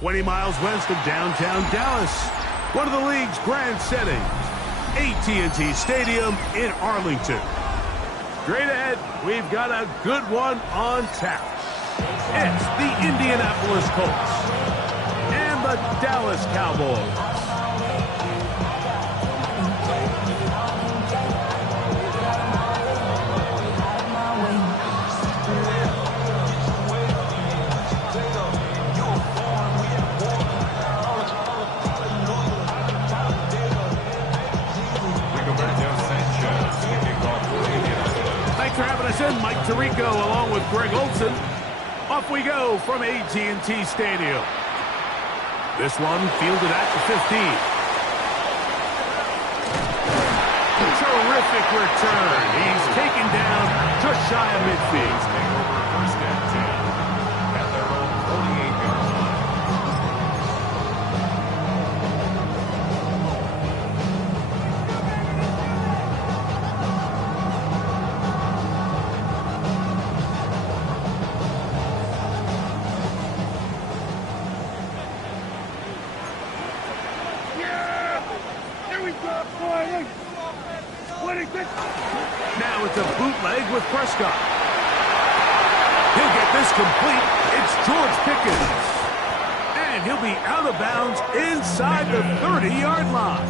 20 miles west of downtown Dallas, one of the league's grand settings, AT&T Stadium in Arlington. Straight ahead, we've got a good one on tap. It's the Indianapolis Colts and the Dallas Cowboys. For having us in, Mike Tirico along with Greg Olson. Off we go from AT&T Stadium. This one fielded at the 15. Terrific return. He's taken down just shy of midfield. Now it's a bootleg with Prescott. He'll get this complete. It's George Pickens. And he'll be out of bounds inside the 30-yard line.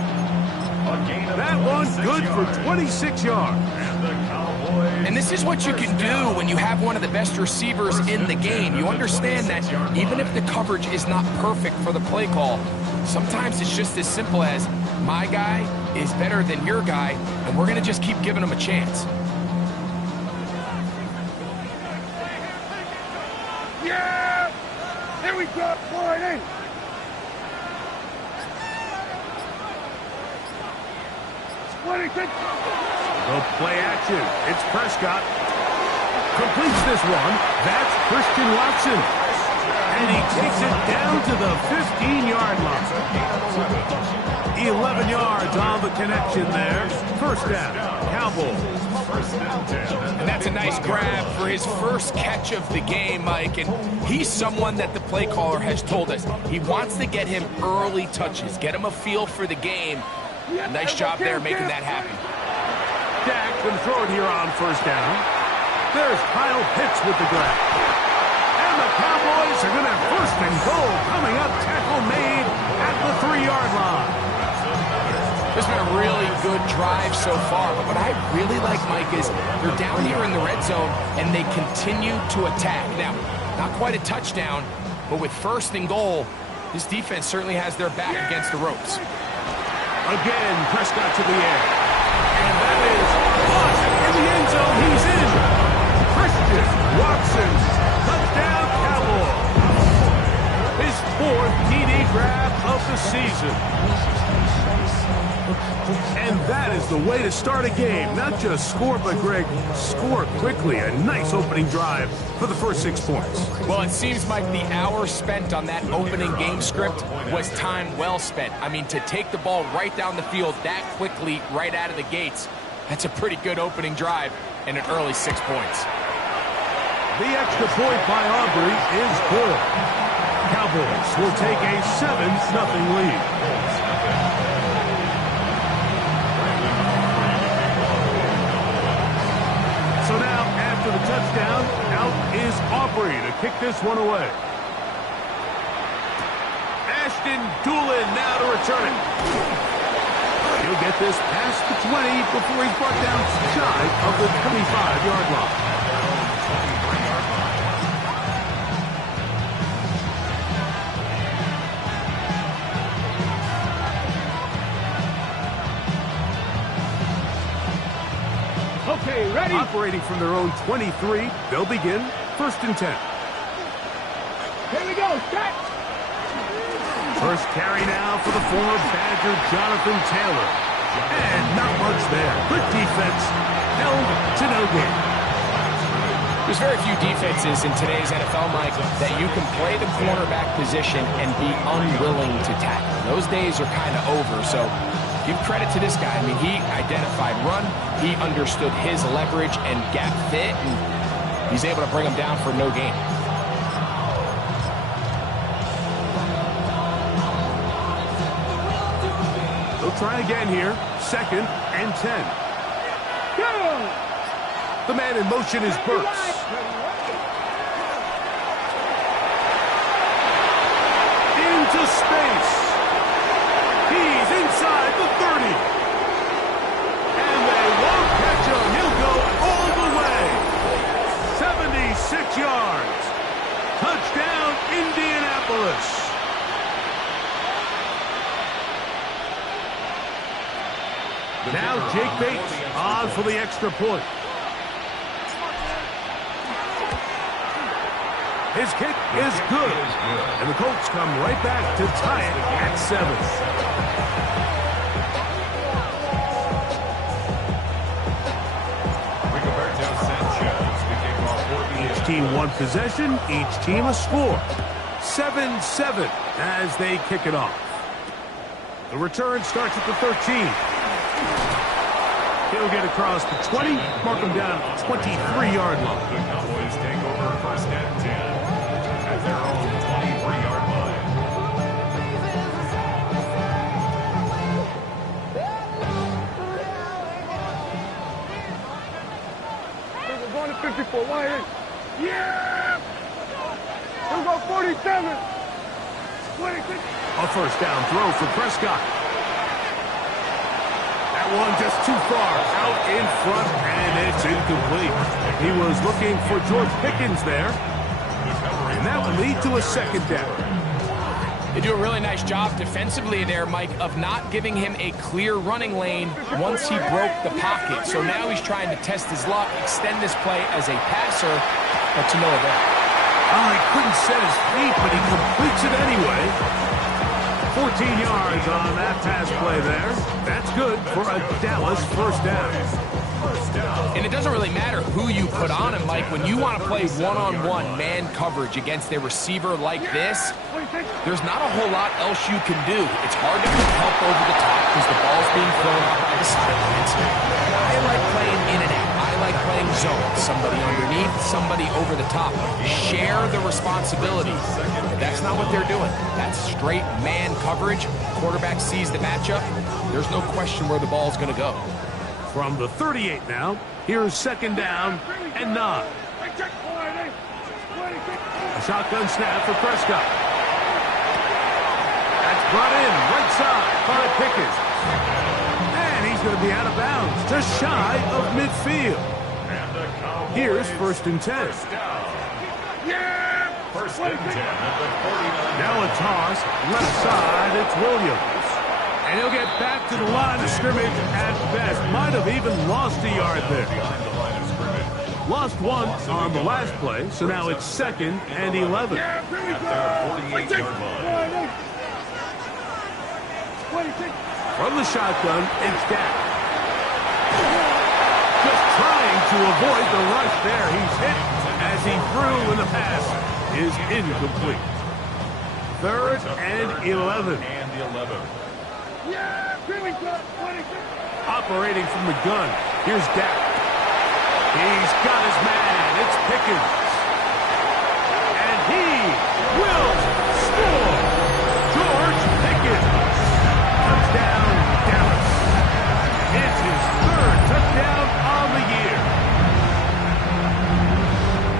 That one good for 26 yards. And this is what you can do when you have one of the best receivers in the game. You understand that even if the coverage is not perfect for the play call, sometimes it's just as simple as my guy is better than your guy, and we're going to just keep giving him a chance. Yeah! Here we go, boy! The play action. It's Prescott. Completes this one. That's Christian Watson. And he takes it down to the 15-yard line. 11 yards on the connection there. First down, Cowboys. And that's a nice grab for his first catch of the game, Mike. And he's someone that the play caller has told us he wants to get him early touches, get him a feel for the game. Nice job there making that happen. Dak can throw it here on first down. There's Kyle Pitts with the grab. And the Cowboys are going to have first and goal coming up. Tackle made at the 3-yard line. This has been a really good drive so far, but what I really like, Mike, is they're down here in the red zone, and they continue to attack. Now, not quite a touchdown, but with first and goal, this defense certainly has their back against the ropes. Again, Prescott to the air. And that is caught in the end zone. He's in. Christian Watson, touchdown Cowboys. His 4th TD grab of the season. And that is the way to start a game. Not just score, but, Greg, score quickly. A nice opening drive for the first 6 points. Well, it seems like the hour spent on that opening game script was time well spent. I mean, to take the ball right down the field that quickly right out of the gates, that's a pretty good opening drive and an early 6 points. The extra point by Aubrey is good. Cowboys will take a 7-0 lead. So now, after the touchdown, out is Aubrey to kick this one away. Ashton Dulin now to return it. He'll get this past the 20 before he's brought down shy of the 25-yard line. Okay, ready? Operating from their own 23, they'll begin first and 10. Here we go, set! First carry now for the former Badger Jonathan Taylor. And not much there. Good defense, held to no gain. There's very few defenses in today's NFL, Mike, that you can play the cornerback position and be unwilling to tackle. Those days are kind of over, so give credit to this guy. I mean, he identified run, he understood his leverage and gap fit, and he's able to bring him down for no gain. try again here. 2nd and 10. Go! The man in motion is Burks. Into space. He's inside the 30. And they won't catch him. He'll go all the way. 76 yards. Touchdown, Indianapolis. Now Jake Bates on for the extra point. His kick is good. And the Colts come right back to tie it at 7. Each team one possession, each team a score. 7-7 as they kick it off. The return starts at the 13. He'll get across the 20, mark him down at the 23-yard line. The Cowboys take over 1st and 10 at their own 23-yard line. We're going to 54. Wide in. Yeah! We're going 47. 26. A first down throw for Prescott. That one just too far out in front, and it's incomplete. He was looking for George Pickens there, and that will lead to a 2nd down. They do a really nice job defensively there, Mike, of not giving him a clear running lane once he broke the pocket. So now he's trying to test his luck, extend this play as a passer, but to no avail. Oh, he couldn't set his feet, but he completes it anyway. 14 yards on that pass play there. That's good for a Dallas first down. And it doesn't really matter who you put on him, Mike. When you want to play one-on-one man coverage against a receiver like this, there's not a whole lot else you can do. It's hard to get help over the top because the ball's being thrown out by the sidelines. I like playing in and out. I like playing zone. Somebody underneath, somebody over the top. Share the responsibility. That's not what they're doing. That's straight man coverage. Quarterback sees the matchup. There's no question where the ball's going to go. From the 38 now, here's 2nd down and 9. A shotgun snap for Prescott. That's brought in right side by Pickens. And he's going to be out of bounds, just shy of midfield. Here's 1st and 10. Yeah! 1st and 10 at the 49. Now a toss, left side, it's Williams. And he'll get back to the line of scrimmage at best. Might have even lost a yard there. Behind the line of scrimmage. Lost one on the last play, so now it's 2nd and 11. Yeah, here we At go. their 48-yard line. From the shotgun, it's Dak. Just trying to avoid the rush there. He's hit as he threw, and the pass is incomplete. 3rd and 11. And 11. Yeah, here we go. 26. Operating from the gun, here's Dak. He's got his man. It's Pickens. And he will score. George Pickens. Touchdown, Dallas. It's his 3rd touchdown on the year.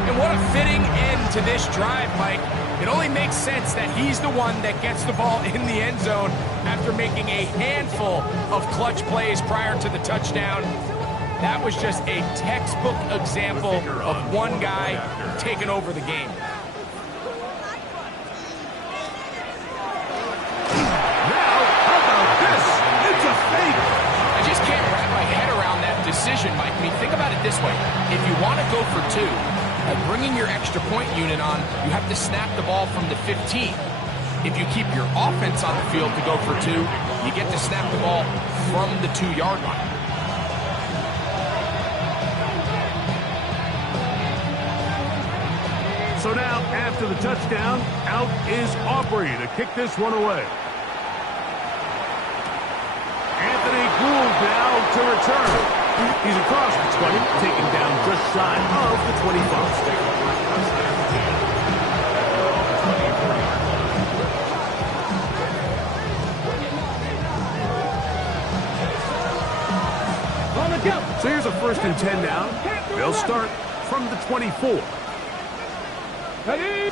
And what a fitting end to this drive, Mike. It only makes sense that he's the one that gets the ball in the end zone after making a handful of clutch plays prior to the touchdown. That was just a textbook example of one guy taking over the game. Now, how about this? It's a fake. I just can't wrap my head around that decision, Mike. I mean, think about it this way. If you want to go for 2, by bringing your extra point unit on, you have to snap the ball from the 15. If you keep your offense on the field to go for 2, you get to snap the ball from the 2-yard line. So now, after the touchdown, out is Aubrey to kick this one away. Anthony Gould now to return. He's across the 20, taken down just shy of the 25. So here's a 1st and 10 now. They'll start from the 24. Ready?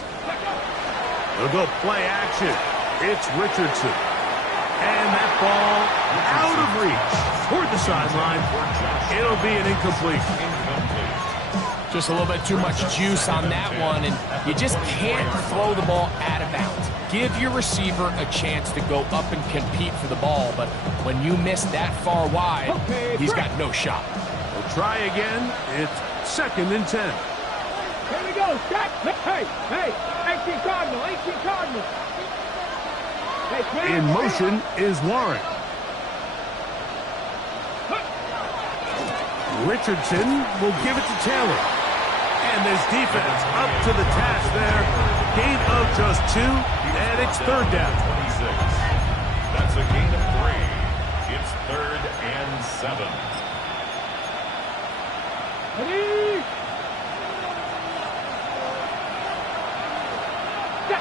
They'll go play action. It's Richardson. And that ball out of reach toward the sideline. It'll be an incomplete. Just a little bit too much juice on that one, and you just can't throw the ball out of bounds. Give your receiver a chance to go up and compete for the ball, but when you miss that far wide, he's got no shot. We'll try again. It's 2nd and 10. Here we go. Stop. Hey, 18 Cardinal, 18 Cardinal. Hey, In motion is Warren. Richardson will give it to Taylor. And this defense up to the task there. Gain of just 2, and it's 3rd down. 26. That's a gain of 3. It's 3rd and 7. Ready?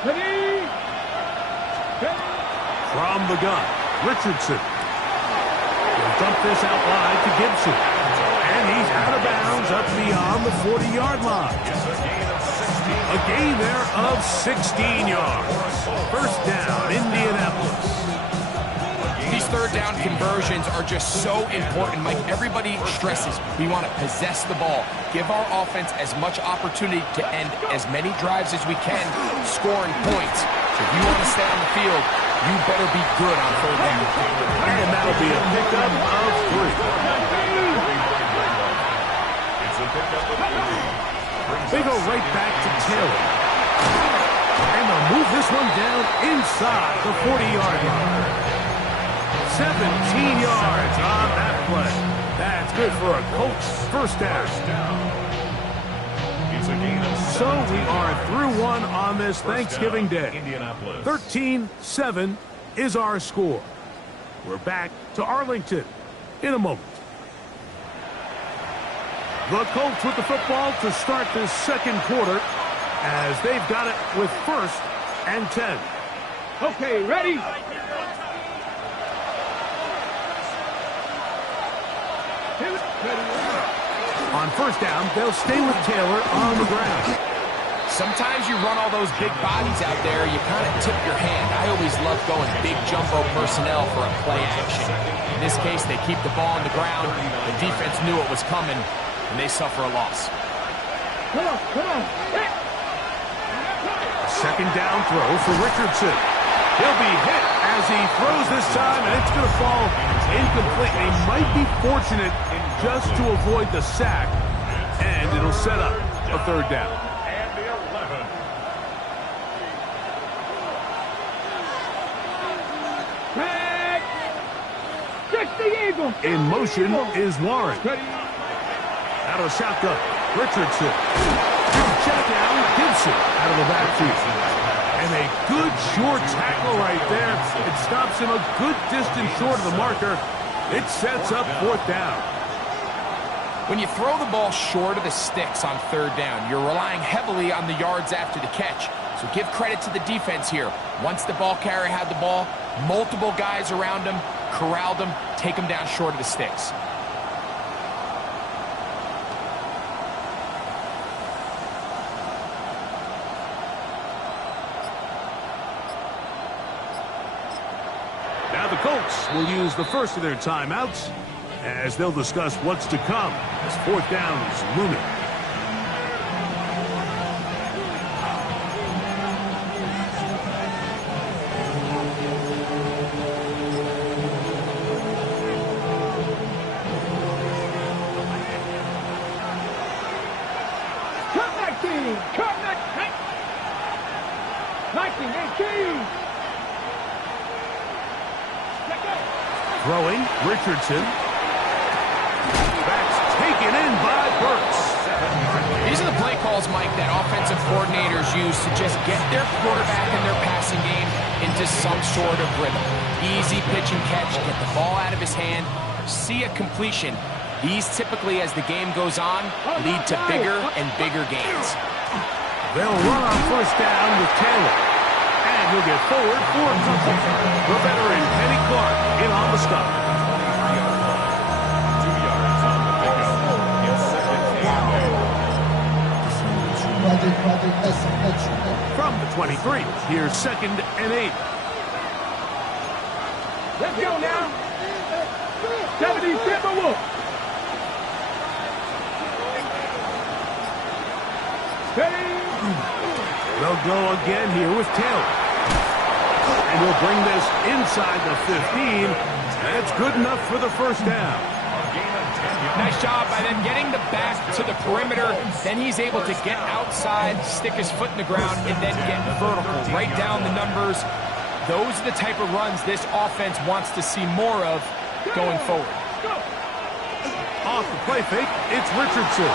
Ready? From the gun, Richardson. He'll dump this out wide to Gibson. And he's out of bounds up beyond the 40-yard line. A gain there of 16 yards. 1st down, Indianapolis. These 3rd down conversions are just so important, Mike. Everybody stresses we want to possess the ball, give our offense as much opportunity to end as many drives as we can, scoring points. So if you want to stay on the field, you better be good on 3rd down. And that'll be a pickup of 3. It's a pickup of 3. They go right back to Taylor. And they'll move this one down inside the 40-yard line. 17 yards on that play. That's good for a Colts 1st down. It's a gain of 7. So we are through one on this Thanksgiving Day. 13-7 is our score. We're back to Arlington in a moment. The Colts with the football to start this 2nd quarter as they've got it with 1st and 10. Okay, ready? On 1st down, they'll stay with Taylor on the ground. Sometimes you run all those big bodies out there, you kind of tip your hand. I always love going big jumbo personnel for a play action. In this case, they keep the ball on the ground. The defense knew it was coming, and they suffer a loss. Come on. Hit. 2nd down throw for Richardson. He'll be hit as he throws this time, and it's going to fall incomplete. He might be fortunate just to avoid the sack, and it'll set up a 3rd down. And the 11. Back. 60 Eagle. In motion is Warren. Out of shotgun, Richardson. Check down, Gibson out of the backfield. And a good short tackle right there. It stops him a good distance short of the marker. It sets up 4th down. When you throw the ball short of the sticks on 3rd down, you're relying heavily on the yards after the catch. So give credit to the defense here. Once the ball carrier had the ball, multiple guys around him, corralled him, take him down short of the sticks. Now the Colts will use the first of their timeouts as they'll discuss what's to come as 4th down is looming. Cut 19, 18. Throwing, Richardson. That's taken in by Burks. These are the play calls, Mike, that offensive coordinators use to just get their quarterback and their passing game into some sort of rhythm. Easy pitch and catch, get the ball out of his hand, see a completion. These typically, as the game goes on, lead to bigger and bigger gains. They'll run on 1st down with Taylor. And he'll get forward for a touchdown. The veteran, Kenny Clark, in on the stop. 2 yards on the pickup. From the 23, here's 2nd and 8. Let's go now. 70 Timberwolves. They'll go again here with Taylor. And he'll bring this inside the 15. That's good enough for the first down. Nice job by them getting the back to the perimeter. Then he's able to get outside, stick his foot in the ground, and then get vertical. Right down the numbers. Those are the type of runs this offense wants to see more of going forward. Off the play fake, it's Richardson.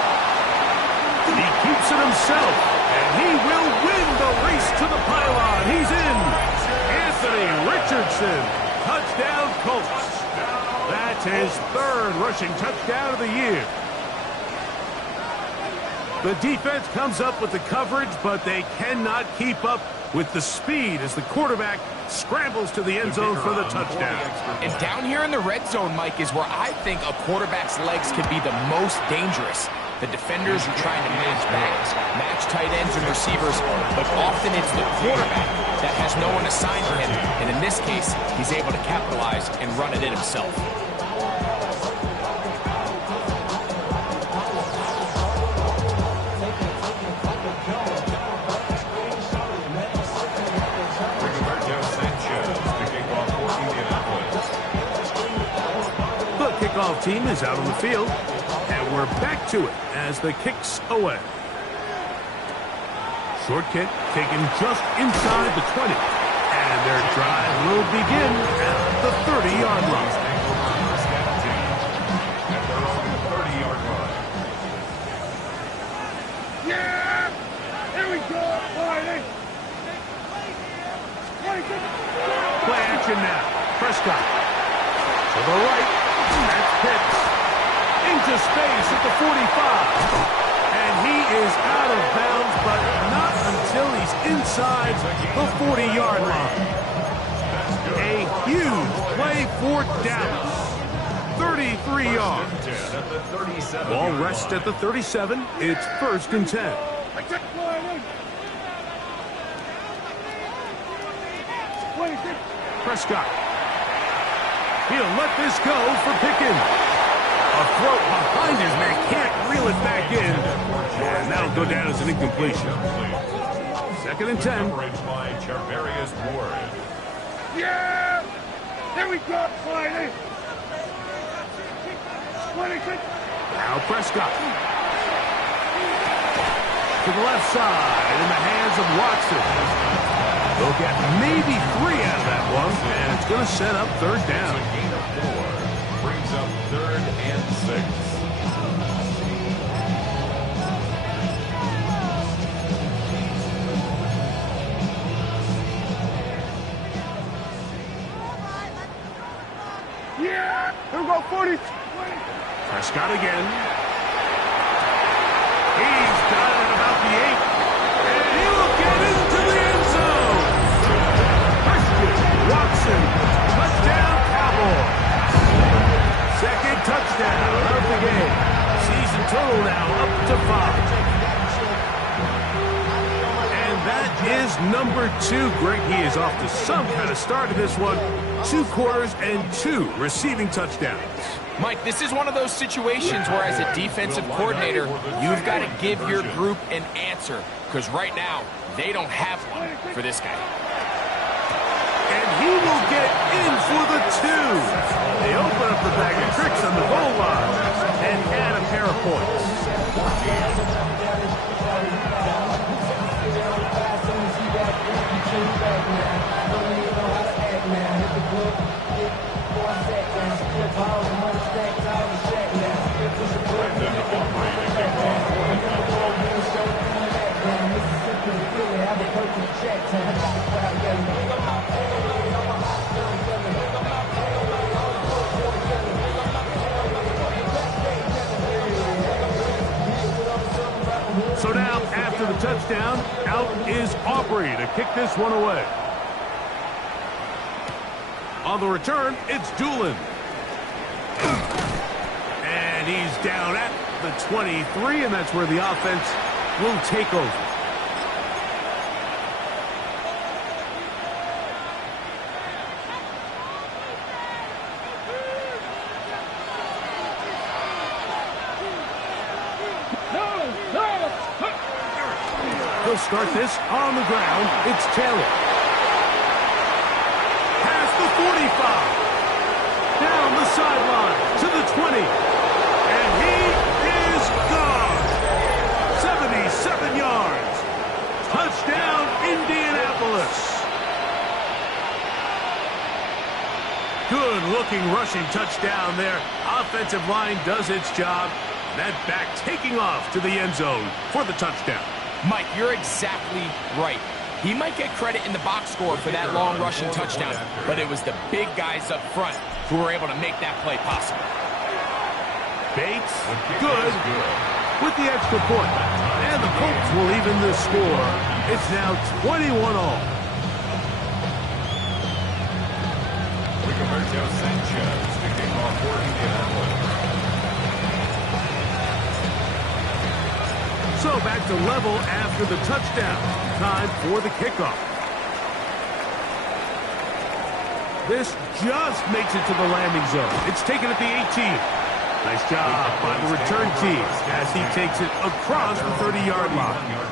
He keeps it himself, and he will win the race to the pylon. He's in. Anthony Richardson, touchdown Colts. That's his 3rd rushing touchdown of the year. The defense comes up with the coverage, but they cannot keep up with the speed as the quarterback scrambles to the end zone for the touchdown. And down here in the red zone, Mike, is where I think a quarterback's legs can be the most dangerous. The defenders are trying to match backs, match tight ends and receivers, but often it's the quarterback that has no one assigned to him. And in this case, he's able to capitalize and run it in himself. Kickoff team is out on the field, and we're back to it as the kick's away. Short kick taken just inside the 20, and their drive will begin at the 30-yard line. At their own 30-yard line. Yeah! Here we go, Friday. Play action now. Prescott to the right. That's Pitts into space at the 45. And he is out of bounds, but not until he's inside the 40-yard line. A huge play for Dallas. 33 yards. Ball rests at the 37. It's 1st and 10. Prescott. He'll let this go for Pickens. A throw behind his man, can't reel it back in. And that'll go down as an incompletion. 2nd and 10. Coverage by Charvarius Ward. Yeah! Here we go, Friday. 26. Now Prescott. To the left side in the hands of Watson. They'll get maybe 3 out of that one, and it's going to set up 3rd down. A gain of 4 brings up 3rd and 6. Yeah! Here we go, 40. Prescott again. He's got it about the 8. And he will get into the end zone. Christian Watson. Touchdown, Cowboys. 2nd touchdown of the game. Season total now up to 5. And that is number 2. Greg, he is off to some kind of start in this one. 2 quarters and 2 receiving touchdowns. Mike, this is one of those situations where as a defensive coordinator, you've got to give your group an answer. Because right now, they don't have one for this guy. And he will get in for the 2. They open up the bag of tricks on the goal line and add a pair of points. So now, after the touchdown, out is Aubrey to kick this one away. On the return, it's Doolin. And he's down at the 23, and that's where the offense will take over. He'll start this on the ground. It's Taylor. Past the 45. Down the sideline to the 20. And he is gone. 77 yards. Touchdown, Indianapolis. Good-looking rushing touchdown there. Offensive line does its job. That back taking off to the end zone for the touchdown. Mike, you're exactly right. He might get credit in the box score for that long rushing touchdown, but it was the big guys up front who were able to make that play possible. Bates, good, with the extra point. And the Colts will even the score. It's now 21-all. Rigoberto Sanchez, the kickoff for Indianapolis. So back to level after the touchdown. Time for the kickoff. This just makes it to the landing zone. It's taken at the 18. Nice job by the return team as he takes it across the 30-yard line.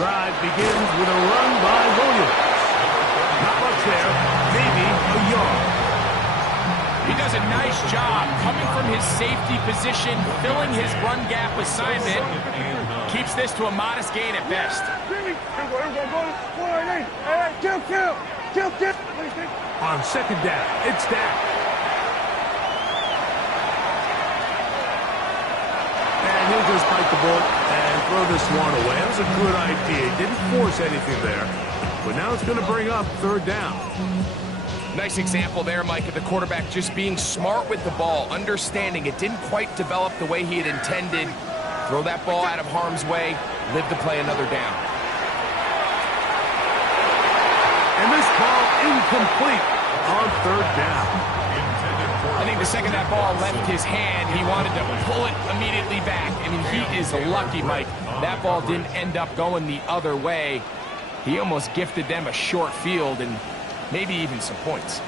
Drive begins with a run by Williams. Not much there, maybe a yard. He does a nice job coming from his safety position, filling his run gap assignment. Keeps this to a modest gain at best. On second down, it's Dak. And he'll just bite the bullet and throw this one away. That was a good idea. He didn't force anything there. But now it's going to bring up third down. Nice example there, Mike, of the quarterback just being smart with the ball, understanding it didn't quite develop the way he had intended. Throw that ball out of harm's way, live to play another down. And this ball incomplete on third down. I think the second that ball left his hand, he wanted to pull it immediately back. I mean, he is lucky, Mike. That ball didn't end up going the other way. He almost gifted them a short field and maybe even some points.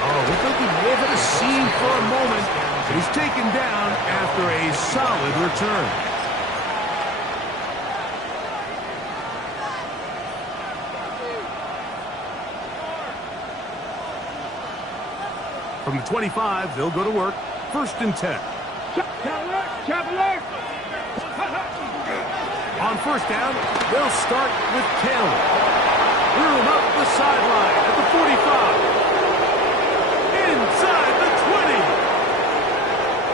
Oh, we think he may have had a scene for a moment. He's taken down after a solid return. From the 25, they'll go to work. First and 10. On first down, they'll start with Taylor. Room up the sideline at the 45. Inside the 20.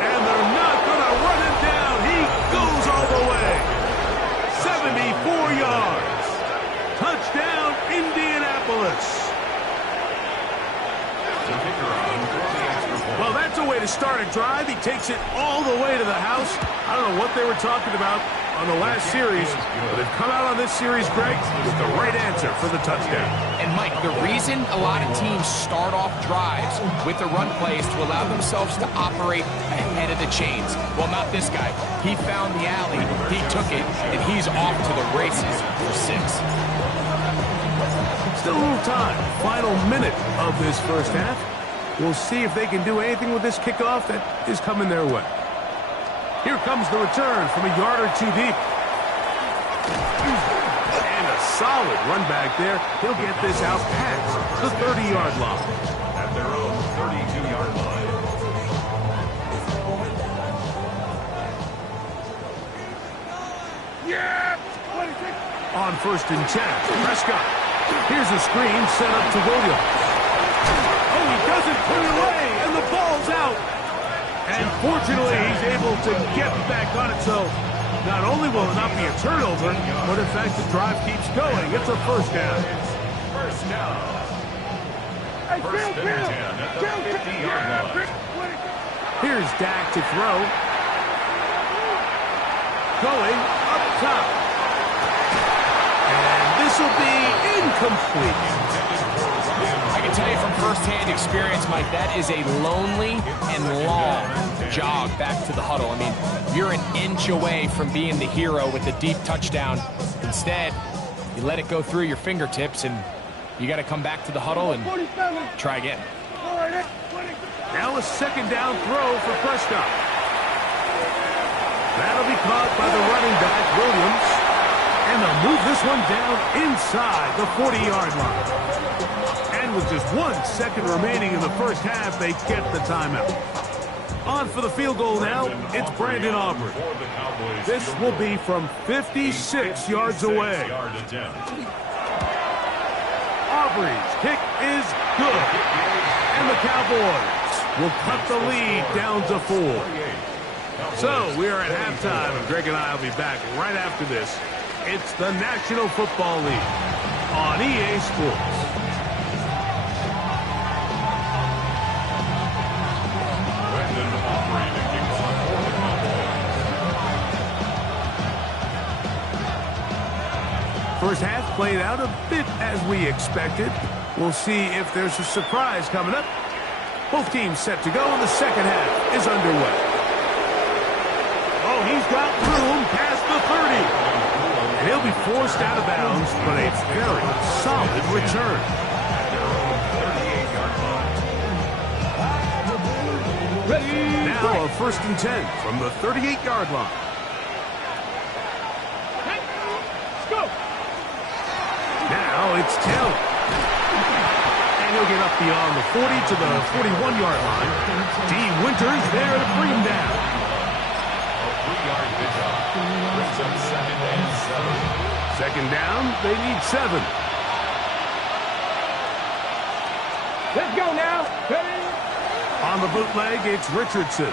And they're not going to run him down. He goes all the way. 74 yards. Touchdown, Indianapolis. Well, that's a way to start a drive. He takes it all the way to the house. I don't know what they were talking about on the last series, but they've come out on this series, Greg, with the right answer for the touchdown. And, Mike, the reason a lot of teams start off drives with the run play is to allow themselves to operate ahead of the chains. Well, not this guy. He found the alley, he took it, and he's off to the races for 6. Still a little time. Final minute of this first half. We'll see if they can do anything with this kickoff that is coming their way. Here comes the return from a yard or two deep. And a solid run back there. He'll get this out past the 30-yard line. At their own 32-yard line. On first and 10, Prescott. Here's a screen set up to Williams. Oh, he doesn't put it away, and the ball's out. And fortunately, he's able to get back on it, so not only will it not be a turnover, but in fact, the drive keeps going. It's a first down. First down. First and 10 at the 50-yard line. Here's Dak to throw. Going up top. And this will be incomplete. I can tell you from firsthand experience, Mike, that is a lonely and long jog back to the huddle. I mean, you're an inch away from being the hero with the deep touchdown. Instead, you let it go through your fingertips, and you got to come back to the huddle and try again. Now a second down throw for Prescott. That'll be caught by the running back, Williams. And they'll move this one down inside the 40-yard line. And with just 1 second remaining in the first half, they get the timeout. On for the field goal now, it's Brandon Aubrey. This will be from 56 yards away. Aubrey's kick is good. And the Cowboys will cut the lead down to 4. So we are at halftime, and Greg and I will be back right after this. It's the National Football League on EA Sports. First half played out a bit as we expected. We'll see if there's a surprise coming up. Both teams set to go, and the second half is underway. Oh, he's got room past the 30. And he'll be forced out of bounds, but a very solid return. Now a 1st and 10 from the 38-yard line. Now it's Taylor. And he'll get up beyond the 40 to the 41-yard line. D. Winters there to bring him down. Second down, they need 7. Let's go now. Ready? On the bootleg, it's Richardson.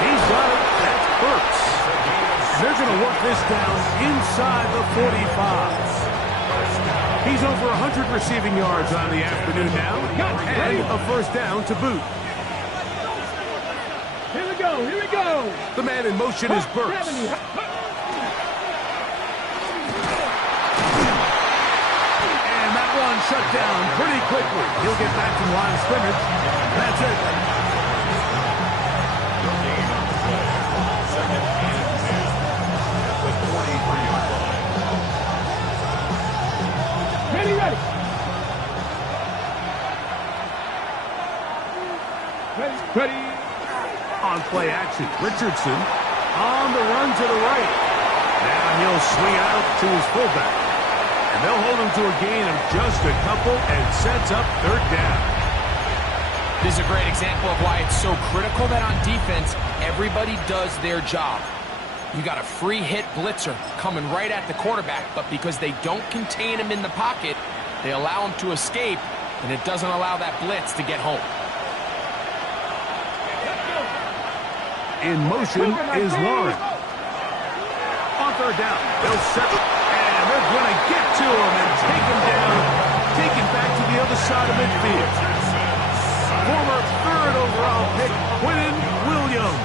He's got it. That's Burks. They're going to work this down inside the 45. He's over 100 receiving yards on the afternoon now, and a first down to boot. Here we go. Here we go. The man in motion is Burks. And that one shut down pretty quickly. He'll get back to the line of scrimmage. That's it. Ready. Ready. On play action, Richardson on the run to the right. Now he'll swing out to his fullback. And they'll hold him to a gain of just a couple and sets up 3rd down. This is a great example of why it's so critical that on defense, everybody does their job. You got a free hit blitzer coming right at the quarterback, but because they don't contain him in the pocket, they allow him to escape, and it doesn't allow that blitz to get home. In motion is Warren. On 3rd down, they'll settle, and they're going to get to him and take him down, take him back to the other side of midfield. Former 3rd overall pick, Quinnen Williams,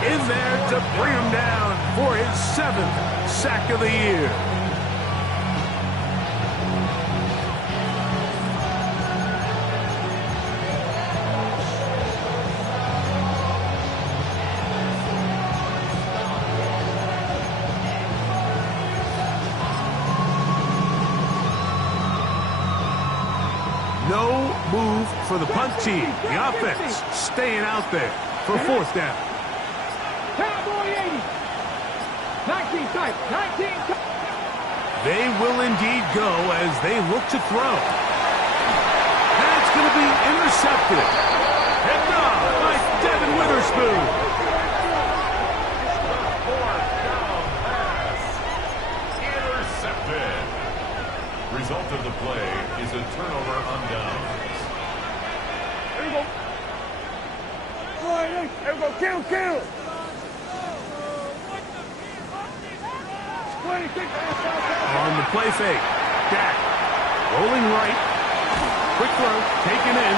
in there to bring him down for his 7th sack of the year. No move for the punt team. The offense staying out there for 4th down. Cowboy 80. 19 type. 19 type. They will indeed go as they look to throw. That's going to be intercepted. Picked off by Devin Witherspoon. Intercepted. Result of the play is a turnover on downs. There you go. All right, there we go. Count. 26. On the play fake. Dak rolling right. Quick throw taken in.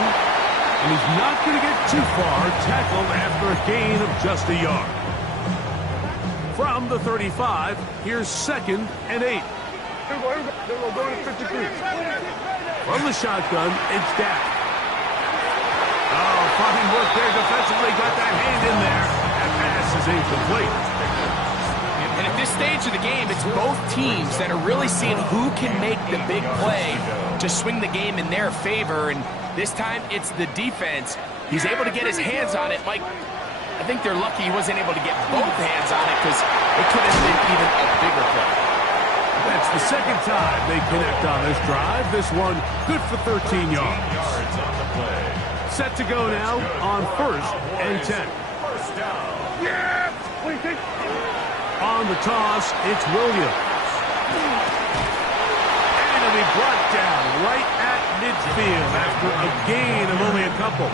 And he's not going to get too far, tackled after a gain of just a yard. From the 35, here's 2nd and 8. Here we go, going to 53. From the shotgun, it's Dak. Oh, fine work there defensively, got that hand in there. That pass is incomplete. And at this stage of the game, it's both teams that are really seeing who can make the big play to swing the game in their favor. And this time, it's the defense. He's able to get his hands on it. Mike, I think they're lucky he wasn't able to get both hands on it because it could have been even a bigger play. That's the second time they connect on this drive. This one good for 13 yards. Set to go now on 1st and 10. First down. Yeah! Wait, take. On the toss, it's Williams. And it'll be brought down right at midfield after a gain of only a couple.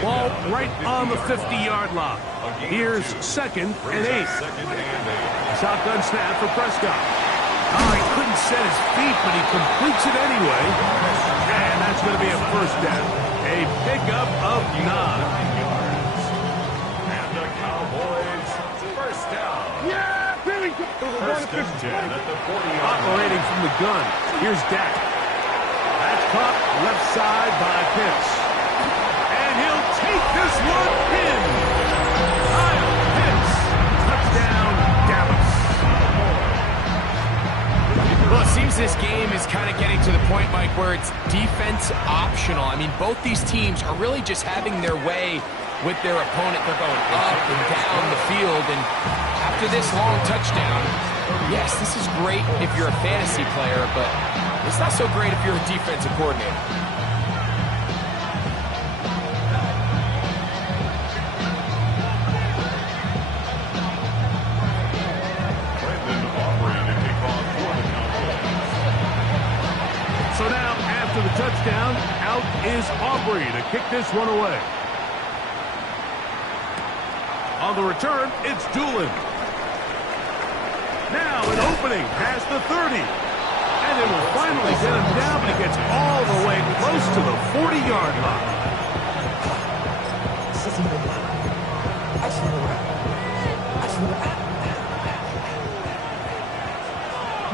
Ball right on the 50-yard line. Here's 2nd and 8. Shotgun snap for Prescott. Oh, he couldn't set his feet, but he completes it anyway. And that's going to be a first down. A pickup of 9. And the Cowboys, first down. Yeah! Billy! First and 10 at the 40-yard line. Operating from the gun. Here's Dak. That's caught left side by Pitts. And he'll take this one in. Kyle Pitts. Touchdown, Dallas. Well, it seems this game is kind of getting to the point, Mike, where it's defense optional. I mean, both these teams are really just having their way with their opponent. They're going up and down the field. And after this long touchdown, yes, this is great if you're a fantasy player, but it's not so great if you're a defensive coordinator. So now, after the touchdown, out is Aubrey to kick this one away. On the return, it's Doolin. Now an opening past the 30. And it will finally get him down, but he gets all the way close to the 40-yard line.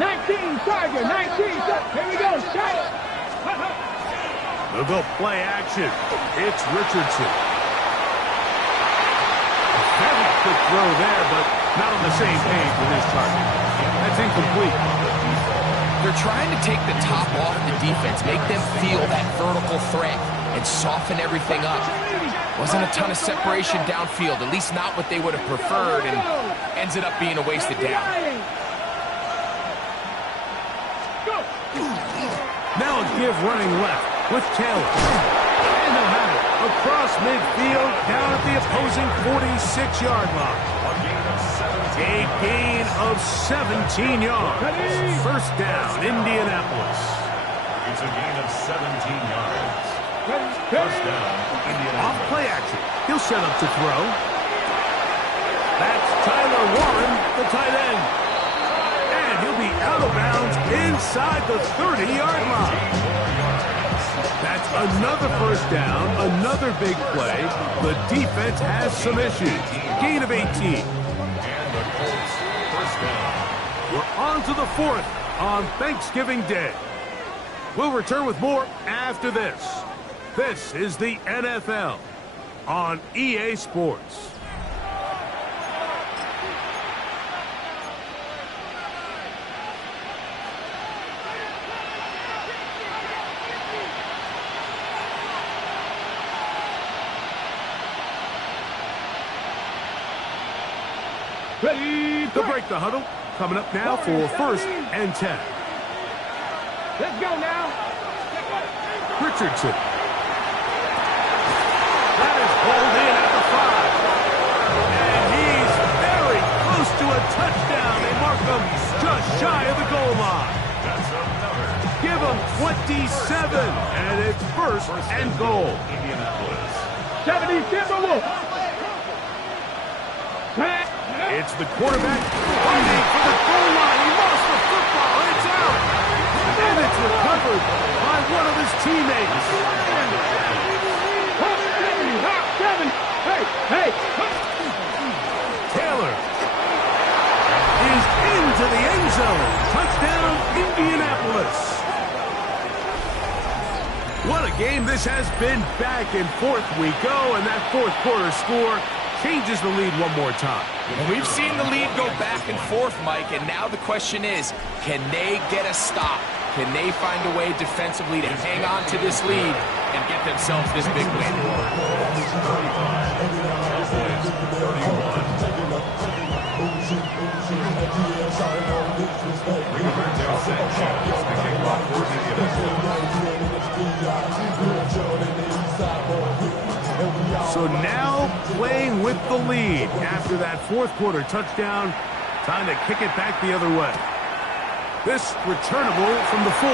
19, Tiger, 19. Here we go, shot it. They'll go play action. It's Richardson. Very quick throw there, but not on the same page with his target. That's incomplete. They're trying to take the top off the defense, make them feel that vertical threat, and soften everything up. Wasn't a ton of separation downfield, at least not what they would have preferred, and ends it up being a wasted down. Now a give running left with Taylor. And they'll have it across midfield down at the opposing 46-yard line. A gain of 17 yards. First down, Indianapolis. It's a gain of 17 yards. First down, Indianapolis. Off play action. He'll set up to throw. That's Tyler Warren, the tight end. And he'll be out of bounds inside the 30-yard line. That's another first down, another big play. The defense has some issues. Gain of 18. We're on to the 4th on Thanksgiving Day. We'll return with more after this. This is the NFL on EA Sports. Ready To break the huddle, coming up now for 1st and 10. Let's go now. Richardson. That is pulled in at the 5. And he's very close to a touchdown. They mark him just shy of the goal line. Give him 27, and it's 1st and goal. Indianapolis. 70 Timberwolves. It's the quarterback fighting for the goal line. He lost the football. It's out. And it's recovered by one of his teammates. this has been back and forth we go, and that fourth quarter score changes the lead one more time. We've seen the lead go back and forth, Mike, and now the question is, can they get a stop? Can they find a way defensively to hang on to this lead and get themselves this big win? So now playing with the lead after that fourth quarter touchdown, time to kick it back the other way. This returnable from the 4.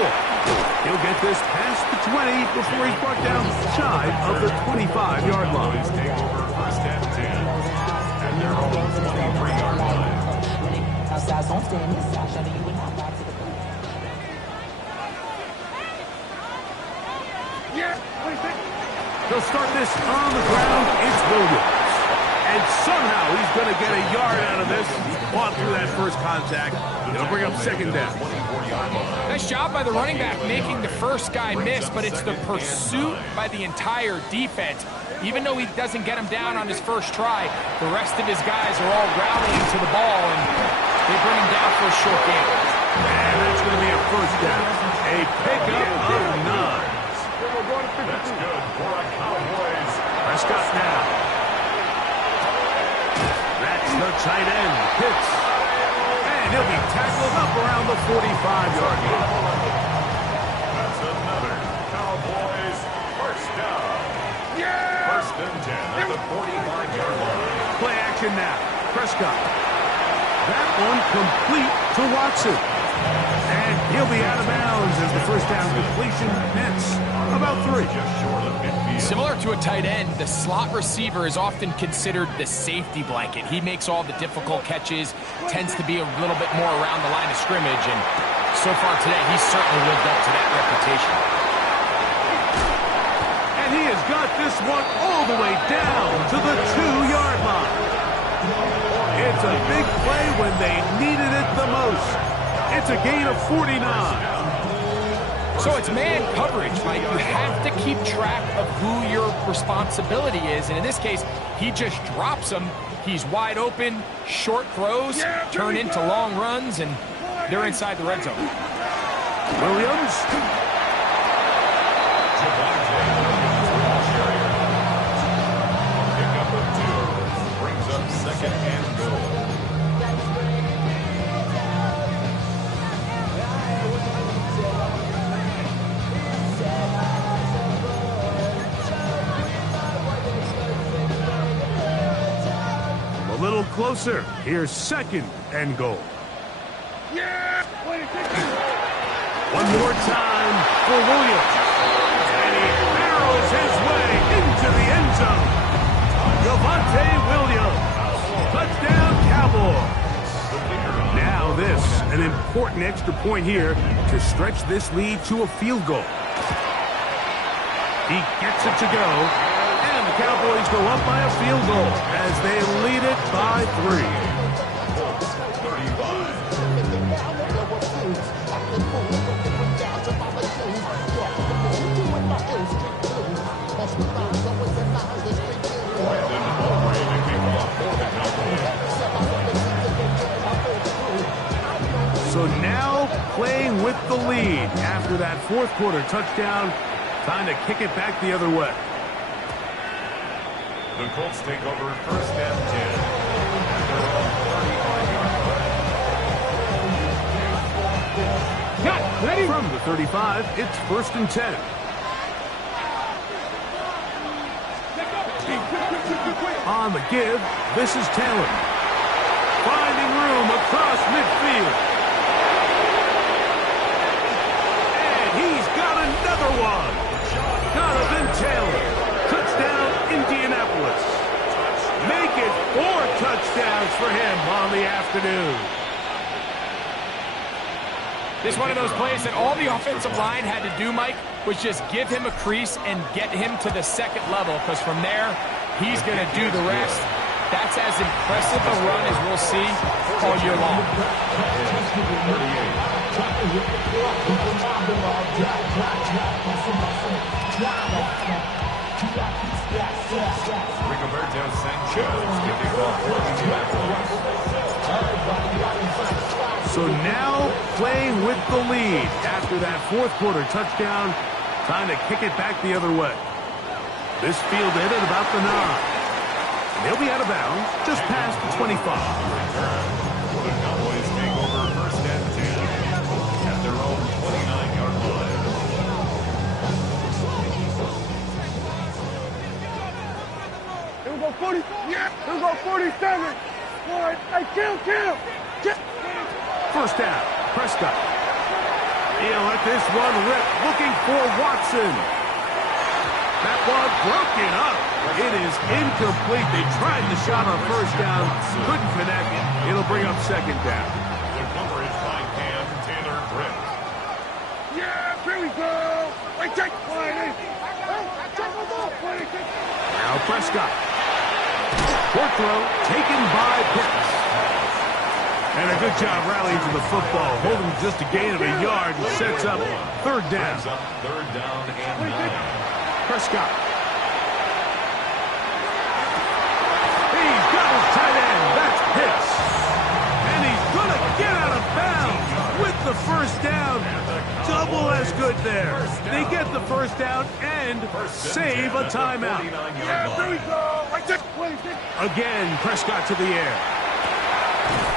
He'll get this past the 20 before he's brought down shy of the 25-yard line. Take over first and 10 at their own 23-yard line. They'll start this on the ground. It's Williams. And somehow he's going to get a yard out of this. Fought through that first contact. It'll bring up second down. Nice job by the running back making the first guy miss, but it's the pursuit by the entire defense. Even though he doesn't get him down on his first try, the rest of his guys are all rallying to the ball, and they bring him down for a short game. And that's going to be a first down. A pickup of 9. That's good for a Cowboys. Prescott now. That's the tight end, Pitts. And he'll be tackled up around the 45-yard line. That's another Cowboys first down. Yeah! First and 10 at the 45-yard line. Play action now. Prescott. That one complete to Watson. And he'll be out of bounds as the first down completion nets about 3. Just short of midfield. Similar to a tight end, the slot receiver is often considered the safety blanket. He makes all the difficult catches, tends to be a little bit more around the line of scrimmage, and so far today, he's certainly lived up to that reputation. And he has got this one all the way down to the 2-yard line. It's a big play when they needed it the most. It's a gain of 49. So it's man coverage, Mike. You have to keep track of who your responsibility is. And in this case, he just drops him. He's wide open, short throws, turn into long runs, and they're inside the red zone. Williams. Pickup of 2 brings up second and goal. A little closer. Here's second and goal. One more time for Williams. And he barrels his way into the end zone. Javonte Williams. Touchdown, Cowboys. Now this, an important extra point here to stretch this lead to a field goal. He gets it to go. And the Cowboys go up by a field goal as they lead it by 3. So now playing with the lead after that fourth quarter touchdown. Time to kick it back the other way. The Colts take over first and 10 at their own 35-yard line. Got ready from the 35. It's first and 10. On the give, this is Taylor. Finding room across midfield. And he's got another one. Jonathan Taylor. Touchdown, Indianapolis. Make it 4 touchdowns for him on the afternoon. This is one of those plays that all the offensive line had to do, Mike, was just give him a crease and get him to the second level, because from there, he's going to do the rest. That's as impressive a run as we'll see all year long. Rigoberto Sanchez giving off 42 yards. So now playing with the lead after that fourth quarter touchdown, trying to kick it back the other way. This fielded at about the 9. And they'll be out of bounds just past the 25. The Cowboys take over first and 10 at their own 29-yard line. Here we go, 40. Yeah. Here we go, 47. All right, hey, kill. First down, Prescott. He'll let this one rip, looking for Watson. That one broken up. It is incomplete. They tried the shot on first down, couldn't connect. It'll bring up second down. The coverage by Cam Taylor Britt. Yeah, here we go. Hey, check. Now Prescott. Short throw taken by Pitts. And a good job rallying to the football, holding just a gain of a yard and sets up third down. Third down and 9. Prescott. He's got his tight end. That's Pitts. And he's going to get out of bounds with the first down. Double as good there. They get the first down and save a timeout. Yeah, here we go. Again, Prescott to the air.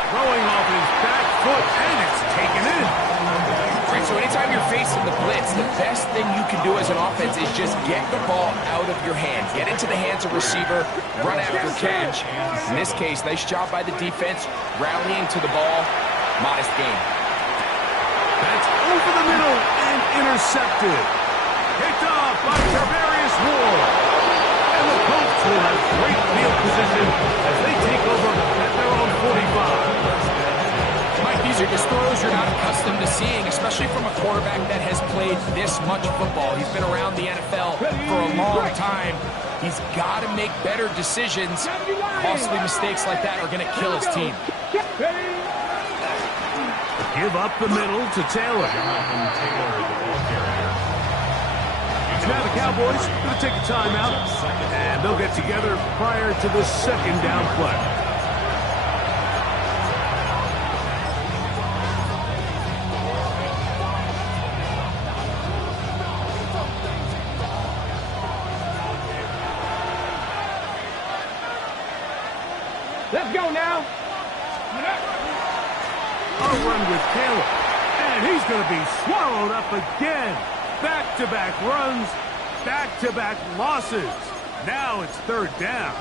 Throwing off his back foot, and it's taken in. Right, so anytime you're facing the blitz, the best thing you can do as an offense is just get the ball out of your hands. Get into the hands of receiver, run after catch. In this case, nice job by the defense, rallying to the ball. Modest gain. That's over the middle and intercepted. Picked off by Tarvarius Ward. And the Colts will have great field position as they take over at their own 45. Mike, these are just throws you're not accustomed to seeing, especially from a quarterback that has played this much football. He's been around the NFL for a long time. He's got to make better decisions. Costly mistakes like that are going to kill his team. Give up the middle to Taylor. Now the Cowboys going to take a timeout, and they'll get together prior to the second down play. Let's go now. A run with Taylor, and he's going to be swallowed up again. Back-to-back runs, back-to-back losses. Now it's third down.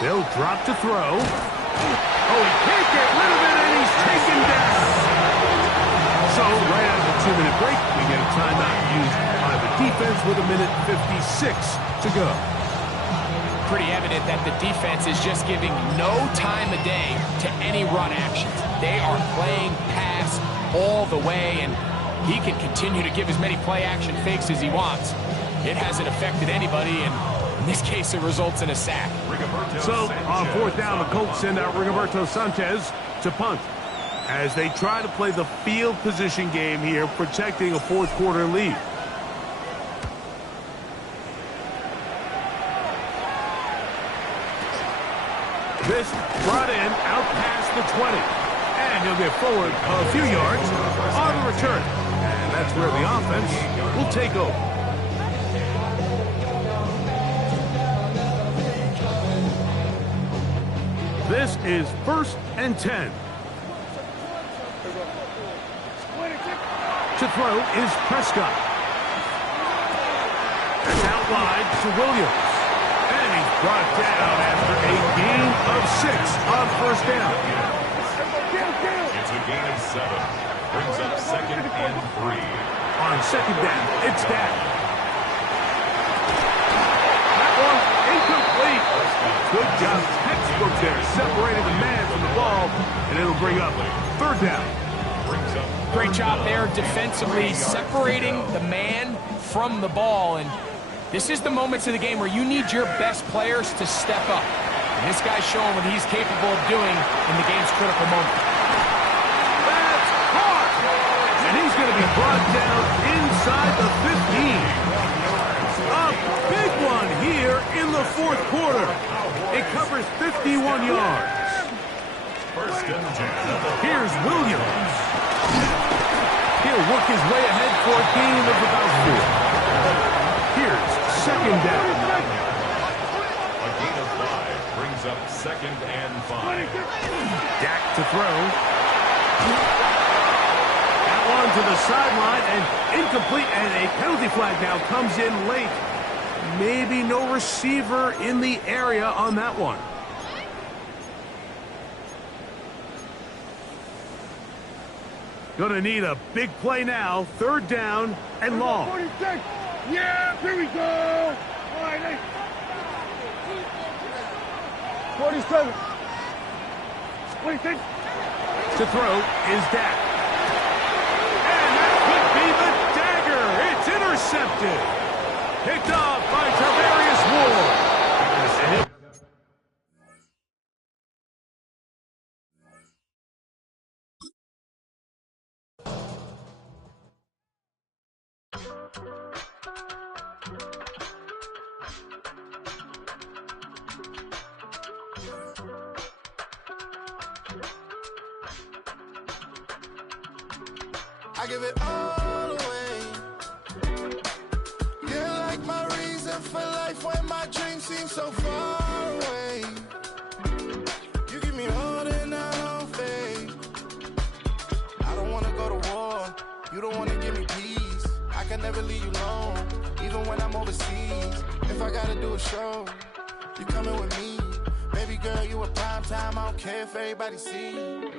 They'll drop to throw. Oh, he can't get rid of it, and he's taken down. So, right out of the 2-minute break, we get a timeout used by the defense with 1:56 to go. Pretty evident that the defense is just giving no time of day to any run actions. They are playing pass all the way, and he can continue to give as many play-action fakes as he wants. It hasn't affected anybody, and in this case, it results in a sack. So, on fourth down, the Colts send out Rigoberto Sanchez to punt as they try to play the field position game here, protecting a fourth quarter lead. This brought in out past the 20. And he'll get forward a few yards on the return. And that's where the offense will take over. This is 1st and 10. To throw is Prescott. It's out wide to Williams. And he's brought down after a gain of 6 on first down. It's a gain of 7. Brings up 2nd and 3. On second down, it's down. That one incomplete. Good job, textbook there, separating the man from the ball, and it'll bring up third down. brings up... Great job there defensively, separating the man from the ball. And this is the moments of the game where you need your best players to step up. And this guy's showing what he's capable of doing in the game's critical moment. That's hard! And he's going to be brought down inside the 15. A big one here in the fourth quarter. It covers 51 yards. First and 10. Here's Williams. He'll work his way ahead for a gain of about 4. Here's second down. A gain of 5 brings up second and 5. Dak to throw. That one to the sideline and incomplete, and a penalty flag now comes in late. Maybe no receiver in the area on that one. Gonna need a big play now. Third down and long. 46. Yeah, here we go. 47. 26. To throw is Dak. And that could be the dagger. It's intercepted. Picked off by Tarvarius Ward. I give it all away. You're like my reason for life when my dreams seem so far away. You give me more than I don't fade. I don't wanna go to war. You don't wanna give me peace. I can never leave you alone, even when I'm overseas. If I gotta do a show, you coming with me. Baby girl, you a prime time. I don't care if everybody see.